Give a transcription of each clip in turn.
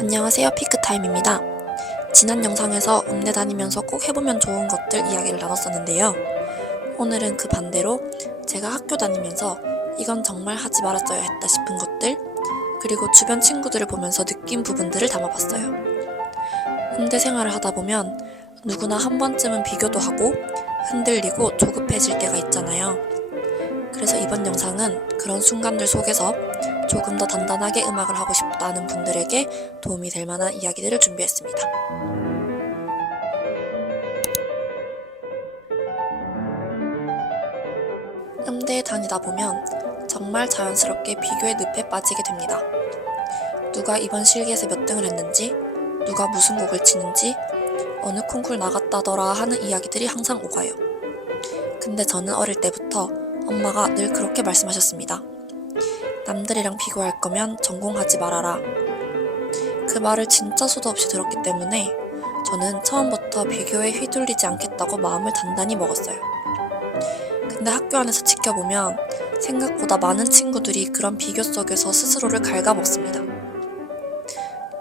안녕하세요. 피크타임입니다. 지난 영상에서 음대 다니면서 꼭 해보면 좋은 것들 이야기를 나눴었는데요. 오늘은 그 반대로 제가 학교 다니면서 이건 정말 하지 말았어야 했다 싶은 것들, 그리고 주변 친구들을 보면서 느낀 부분들을 담아봤어요. 음대 생활을 하다 보면 누구나 한 번쯤은 비교도 하고 흔들리고 조급해질 때가 있잖아요. 그래서 이번 영상은 그런 순간들 속에서 조금 더 단단하게 음악을 하고 싶다는 분들에게 도움이 될 만한 이야기들을 준비했습니다. 음대에 다니다 보면 정말 자연스럽게 비교의 늪에 빠지게 됩니다. 누가 이번 실기에서 몇 등을 했는지, 누가 무슨 곡을 치는지, 어느 콩쿨 나갔다더라 하는 이야기들이 항상 오가요. 근데 저는 어릴 때부터 엄마가 늘 그렇게 말씀하셨습니다. 남들이랑 비교할 거면 전공하지 말아라. 그 말을 진짜 수도 없이 들었기 때문에 저는 처음부터 비교에 휘둘리지 않겠다고 마음을 단단히 먹었어요. 근데 학교 안에서 지켜보면 생각보다 많은 친구들이 그런 비교 속에서 스스로를 갉아먹습니다.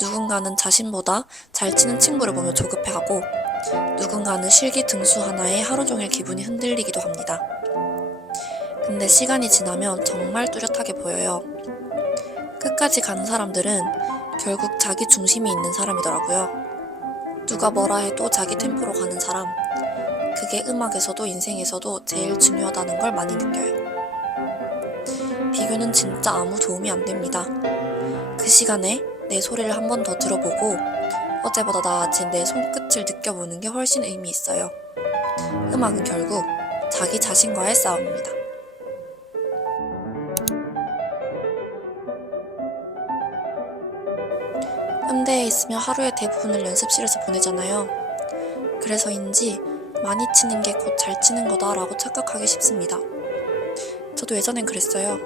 누군가는 자신보다 잘 치는 친구를 보며 조급해하고, 누군가는 실기 등수 하나에 하루 종일 기분이 흔들리기도 합니다. 근데 시간이 지나면 정말 뚜렷하게 보여요. 끝까지 가는 사람들은 결국 자기 중심이 있는 사람이더라고요. 누가 뭐라 해도 자기 템포로 가는 사람, 그게 음악에서도 인생에서도 제일 중요하다는 걸 많이 느껴요. 비교는 진짜 아무 도움이 안 됩니다. 그 시간에 내 소리를 한 번 더 들어보고 어제보다 나아진 내 손끝을 느껴보는 게 훨씬 의미 있어요. 음악은 결국 자기 자신과의 싸움입니다. 음대에 있으면 하루의 대부분을 연습실에서 보내잖아요. 그래서인지 많이 치는 게 곧 잘 치는 거다 라고 착각하기 쉽습니다. 저도 예전엔 그랬어요.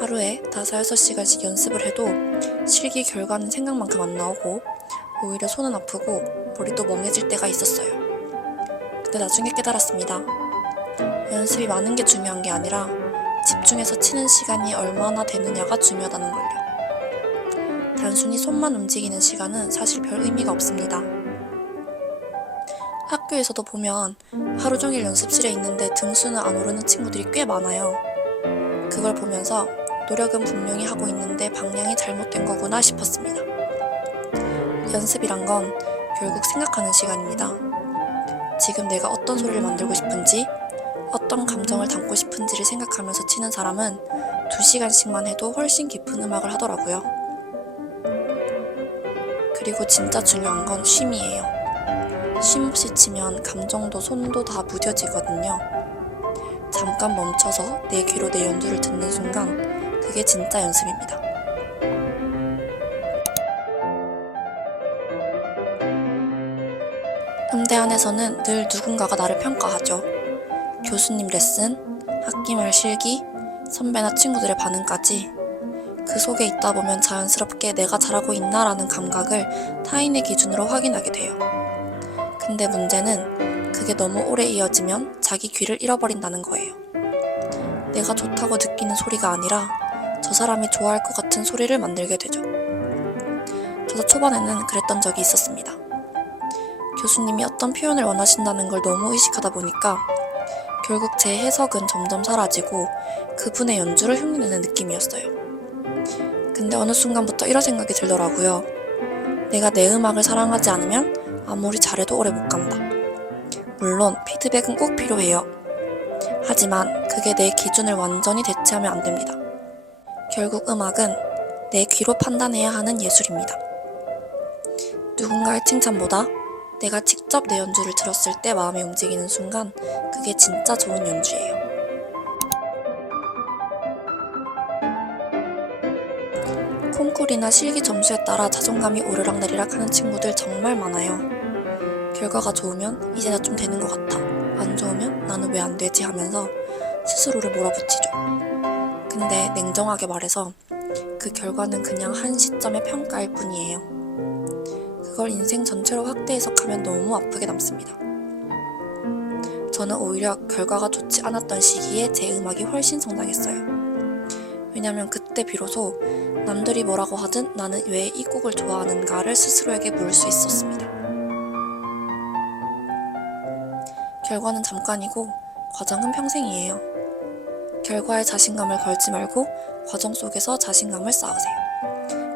하루에 5-6시간씩 연습을 해도 실기 결과는 생각만큼 안 나오고 오히려 손은 아프고 머리도 멍해질 때가 있었어요. 근데 나중에 깨달았습니다. 연습이 많은 게 중요한 게 아니라 집중해서 치는 시간이 얼마나 되느냐가 중요하다는 걸요. 단순히 손만 움직이는 시간은 사실 별 의미가 없습니다. 학교에서도 보면 하루 종일 연습실에 있는데 등수는 안 오르는 친구들이 꽤 많아요. 그걸 보면서 노력은 분명히 하고 있는데 방향이 잘못된 거구나 싶었습니다. 연습이란 건 결국 생각하는 시간입니다. 지금 내가 어떤 소리를 만들고 싶은지, 어떤 감정을 담고 싶은지를 생각하면서 치는 사람은 2시간씩만 해도 훨씬 깊은 음악을 하더라고요. 그리고 진짜 중요한 건 쉼이에요. 쉼 없이 치면 감정도 손도 다 무뎌지거든요. 잠깐 멈춰서 내 귀로 내 연주를 듣는 순간 그게 진짜 연습입니다. 음대 안에서는 늘 누군가가 나를 평가하죠. 교수님 레슨, 학기말 실기, 선배나 친구들의 반응까지. 그 속에 있다 보면 자연스럽게 내가 잘하고 있나라는 감각을 타인의 기준으로 확인하게 돼요. 근데 문제는 그게 너무 오래 이어지면 자기 귀를 잃어버린다는 거예요. 내가 좋다고 느끼는 소리가 아니라 저 사람이 좋아할 것 같은 소리를 만들게 되죠. 저도 초반에는 그랬던 적이 있었습니다. 교수님이 어떤 표현을 원하신다는 걸 너무 의식하다 보니까 결국 제 해석은 점점 사라지고 그분의 연주를 흉내내는 느낌이었어요. 근데 어느 순간부터 이런 생각이 들더라고요. 내가 내 음악을 사랑하지 않으면 아무리 잘해도 오래 못 간다. 물론 피드백은 꼭 필요해요. 하지만 그게 내 기준을 완전히 대체하면 안 됩니다. 결국 음악은 내 귀로 판단해야 하는 예술입니다. 누군가의 칭찬보다 내가 직접 내 연주를 들었을 때 마음이 움직이는 순간 그게 진짜 좋은 연주예요. 콩쿨이나 실기 점수에 따라 자존감이 오르락내리락 하는 친구들 정말 많아요. 결과가 좋으면 이제 나 좀 되는 것 같아. 안 좋으면 나는 왜 안 되지 하면서 스스로를 몰아붙이죠. 근데 냉정하게 말해서 그 결과는 그냥 한 시점의 평가일 뿐이에요. 그걸 인생 전체로 확대 해석하면 너무 아프게 남습니다. 저는 오히려 결과가 좋지 않았던 시기에 제 음악이 훨씬 성장했어요. 왜냐면 그때 비로소 남들이 뭐라고 하든 나는 왜 이 곡을 좋아하는가를 스스로에게 물을 수 있었습니다. 결과는 잠깐이고 과정은 평생이에요. 결과에 자신감을 걸지 말고 과정 속에서 자신감을 쌓으세요.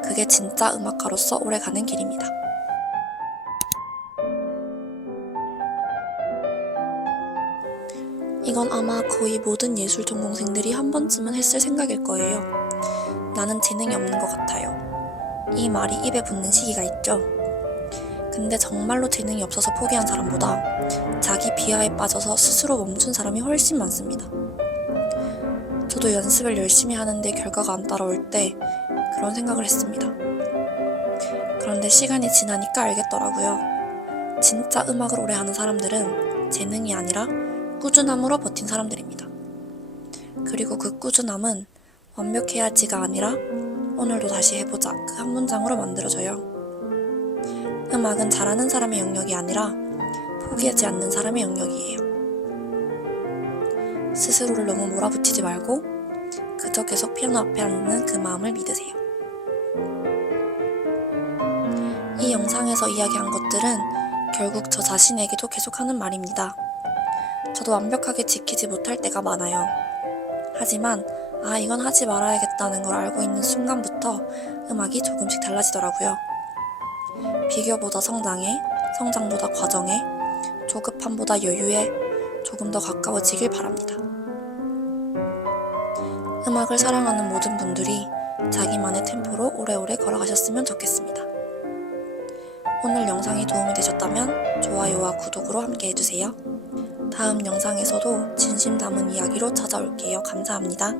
그게 진짜 음악가로서 오래가는 길입니다. 이건 아마 거의 모든 예술 전공생들이 한 번쯤은 했을 생각일 거예요. 나는 재능이 없는 것 같아요. 이 말이 입에 붙는 시기가 있죠. 근데 정말로 재능이 없어서 포기한 사람보다 자기 비하에 빠져서 스스로 멈춘 사람이 훨씬 많습니다. 저도 연습을 열심히 하는데 결과가 안 따라올 때 그런 생각을 했습니다. 그런데 시간이 지나니까 알겠더라고요. 진짜 음악을 오래 하는 사람들은 재능이 아니라 꾸준함으로 버틴 사람들입니다. 그리고 그 꾸준함은 완벽해야지가 아니라 오늘도 다시 해보자 그 한 문장으로 만들어져요. 음악은 잘하는 사람의 영역이 아니라 포기하지 않는 사람의 영역이에요. 스스로를 너무 몰아붙이지 말고 그저 계속 피아노 앞에 앉는 그 마음을 믿으세요. 이 영상에서 이야기한 것들은 결국 저 자신에게도 계속하는 말입니다. 저도 완벽하게 지키지 못할 때가 많아요. 하지만 이건 하지 말아야겠다는 걸 알고 있는 순간부터 음악이 조금씩 달라지더라고요. 비교보다 성장에, 성장보다 과정에, 조급함보다 여유에 조금 더 가까워지길 바랍니다. 음악을 사랑하는 모든 분들이 자기만의 템포로 오래오래 걸어가셨으면 좋겠습니다. 오늘 영상이 도움이 되셨다면 좋아요와 구독으로 함께 해주세요. 다음 영상에서도 진심 담은 이야기로 찾아올게요. 감사합니다.